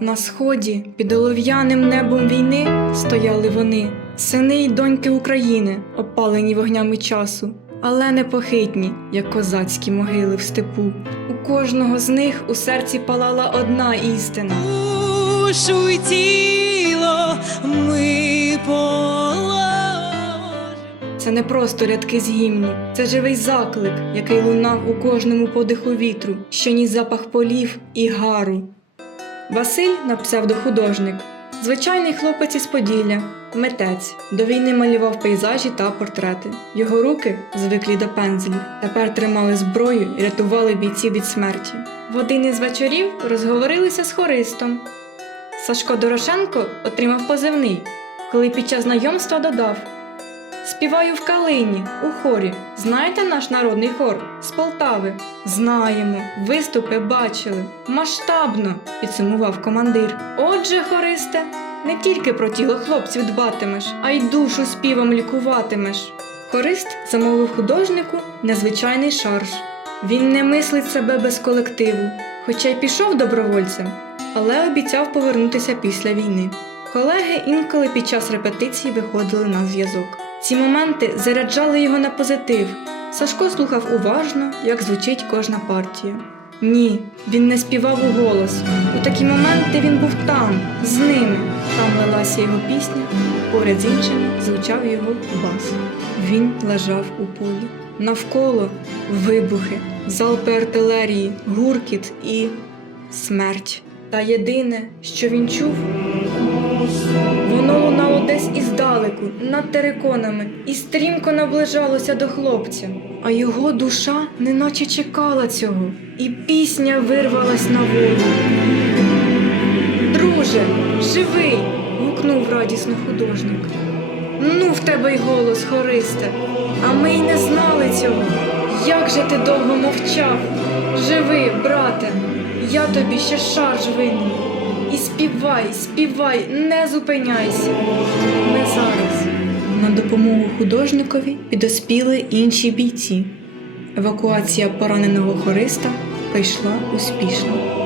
На сході під олов'яним небом війни стояли вони, сини й доньки України, опалені вогнями часу, але непохитні, як козацькі могили в степу. У кожного з них у серці палала одна істина. душу й тіло ми положимо. Це не просто рядки з гімну, це живий заклик, який лунав у кожному подиху вітру, що ніс запах полів і гару. Василь на псевдохудожник, звичайний хлопець із Поділля, митець, до війни малював пейзажі та портрети. Його руки, звиклі до пензлів, тепер тримали зброю і рятували бійців від смерті. В один із вечорів розговорилися з хористом. Сашко Дорошенко отримав позивний, коли під час знайомства додав. Співаю в Калині у хорі. Знаєте наш народний хор з Полтави? Знаємо, виступи бачили. Масштабно, підсумував командир. Отже, хористе, не тільки про тіло хлопців дбатимеш, а й душу співом лікуватимеш. Хорист замовив художнику незвичайний шарж. Він не мислить себе без колективу, хоча й пішов добровольцем, але обіцяв повернутися після війни. Колеги інколи під час репетицій виходили на зв'язок. Ці моменти заряджали його на позитив. Сашко слухав уважно, як звучить кожна партія. Ні, він не співав у голос. У такі моменти він був там, з ними. Там лилася його пісня, поряд з іншими звучав його бас. Він лежав у полі. Навколо вибухи, залпи артилерії, гуркіт і смерть. Та єдине, що він чув, десь іздалеку, над териконами, і стрімко наближалося до хлопця. А його душа неначе чекала цього, і пісня вирвалась на волю. Друже, живий! гукнув радісно художник. Ну, в тебе й голос, хористе, а ми й не знали цього. Як же ти довго мовчав? Живи, брате, я тобі ще шарж винен. Співай, співай, не зупиняйся. Ми зараз. На допомогу художникові підоспіли інші бійці. Евакуація пораненого хориста прийшла успішно.